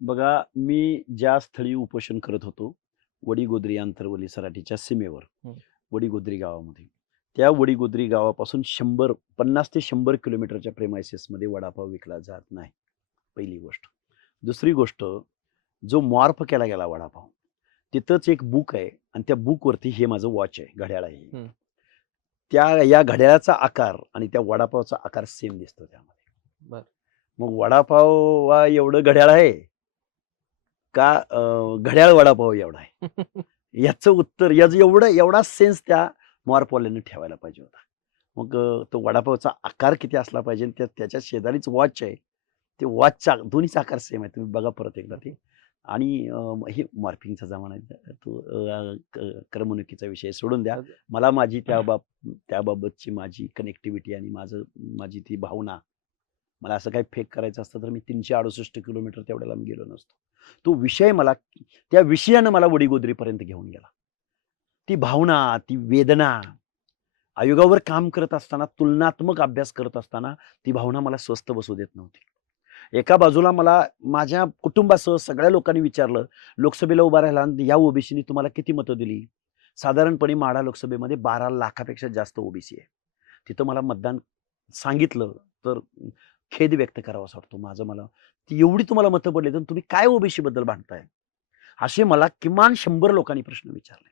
बघा मी ज्या स्थळी उपोषण करत होतो वडीगोद्री आंतरवली सराटीच्या सीमेवर. वडीगोद्री गावामध्ये त्या वडीगोद्री गावापासून शंभर पन्नास ते शंभर किलोमीटरच्या प्रेमायसेसमध्ये वडापाव विकला जात नाही पहिली गोष्ट दुसरी गोष्ट जो मॉर्फ केला गेला वडापाव तिथंच एक बुक आहे आणि त्या बुकवरती हे माझं वॉच आहे घड्याळ आहे. त्या या घड्याळाचा आकार आणि त्या वडापावचा आकार सेम दिसतो त्यामध्ये. मग वडापाव वा एवढं घड्याळ आहे का घड्याळ वडापाव एवढा आहे. याचं उत्तर याचं एवढं एवढा सेन्स त्या मॉर्पवाल्यानं ठेवायला पाहिजे होता. मग तो वडापावचा आकार किती असला पाहिजे त्या त्याच्या शेजारीच वॉच आहे. ते वॉचचा दोन्हीचा आकार सेम आहे. तुम्ही बघा परत एकदा ते. आणि हे मॉर्फिंगचा जमाना आहे. तो करमणुकीचा विषय सोडून द्या. मला माझी त्या बाब त्याबाबतची माझी कनेक्टिव्हिटी आणि माझं माझी ती भावना मला असं काही फेक करायचं असतं तर मी तीनशे अडुसष्ट किलोमीटर तेवढ्या लांब गेलो नसतो. तो विषय मला त्या विषयानं मला वडीगोदरीपर्यंत घेऊन गेला. ती भावना ती वेदना आयोगावर काम करत असताना तुलनात्मक अभ्यास करत असताना ती भावना मला स्वस्थ बसू देत नव्हती. एका बाजूला मला माझ्या कुटुंबासह सगळ्या लोकांनी विचारलं लोकसभेला उभा राहिला आणि या ओबीसीनी तुम्हाला किती मतं दिली? साधारणपणे माढा लोकसभेमध्ये बारा लाखापेक्षा जास्त ओबीसी आहे. तिथं मला मतदान सांगितलं तर खेद व्यक्त करावासा वाटतो माझं मला. ती एवढी तुम्हाला मतं पडली तर तुम्ही काय ओबीसीबद्दल भांडताय? असे मला किमान शंभर लोकांनी प्रश्न विचारले.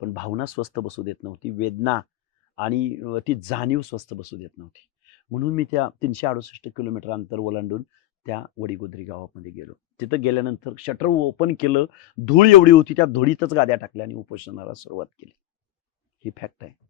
पण भावना स्वस्थ बसू देत नव्हती वेदना आणि ती जाणीव स्वस्थ बसू देत नव्हती. म्हणून मी त्या तीनशे अडुसष्ट किलोमीटर अंतर ओलांडून त्या वडीगोद्री गावामध्ये गेलो. तिथं गेल्यानंतर शटर ओपन केलं धूळ एवढी होती त्या धुळीतच गाद्या टाकल्या आणि उपोषणाला सुरुवात केली. ही फॅक्ट आहे.